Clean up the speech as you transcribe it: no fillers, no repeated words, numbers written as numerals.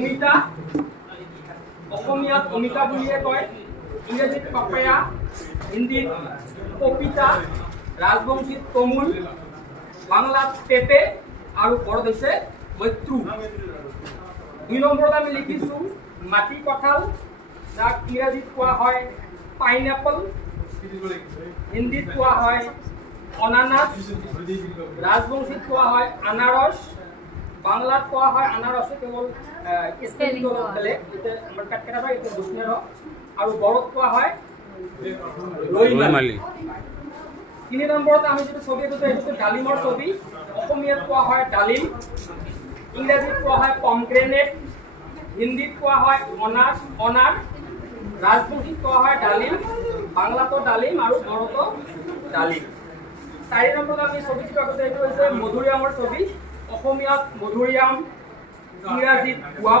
অমিতা অসমীয়াত অমিতা বুলিয়ে কয়, ইংৰাজীত পাপায়া, হিন্দীত পপিতা, ৰাজবংশীত তমুল, বাংলাত পেঁপে আৰু বড়োত হৈছে মৈত্ৰু। 2 নম্বৰত আমি লিখিছো মাটি কঁঠাল, যাক ইংৰাজীত কোৱা হয় পাইনএপল, হিন্দীত কোৱা হয় অনানাস, ৰাজবংশীত কোৱা হয় আনাৰস, বাংলাত কোৱা হয় আনাৰসে কেৱল স্পেলিং বেলেগ, আমাৰ কাট কাটা হয় এটা দুষ্ণেৰ, আৰু বড়োত কোৱা হয় ৰৈমালি। 3 নম্বৰত আমি যেটো ছবি আছে সেইটো ডালিমৰ ছবি, অসমীয়াত কোৱা হয় ডালিম, ইংৰাজীত কোৱা হয় পমগ্ৰেনেট, হিন্দীত কোৱা হয় অনাৰ, ৰাজবংশীত কোৱা হয় ডালিম, বাংলাতো ডালিম আৰু বড়োতো ডালিম। 4 নম্বৰত আমি ছবি যেটো আছে এইটো হৈছে মধুৰিআমৰ ছবি, অসমীয়াত মধুৰিআম, ইংৰাজীত গুৱা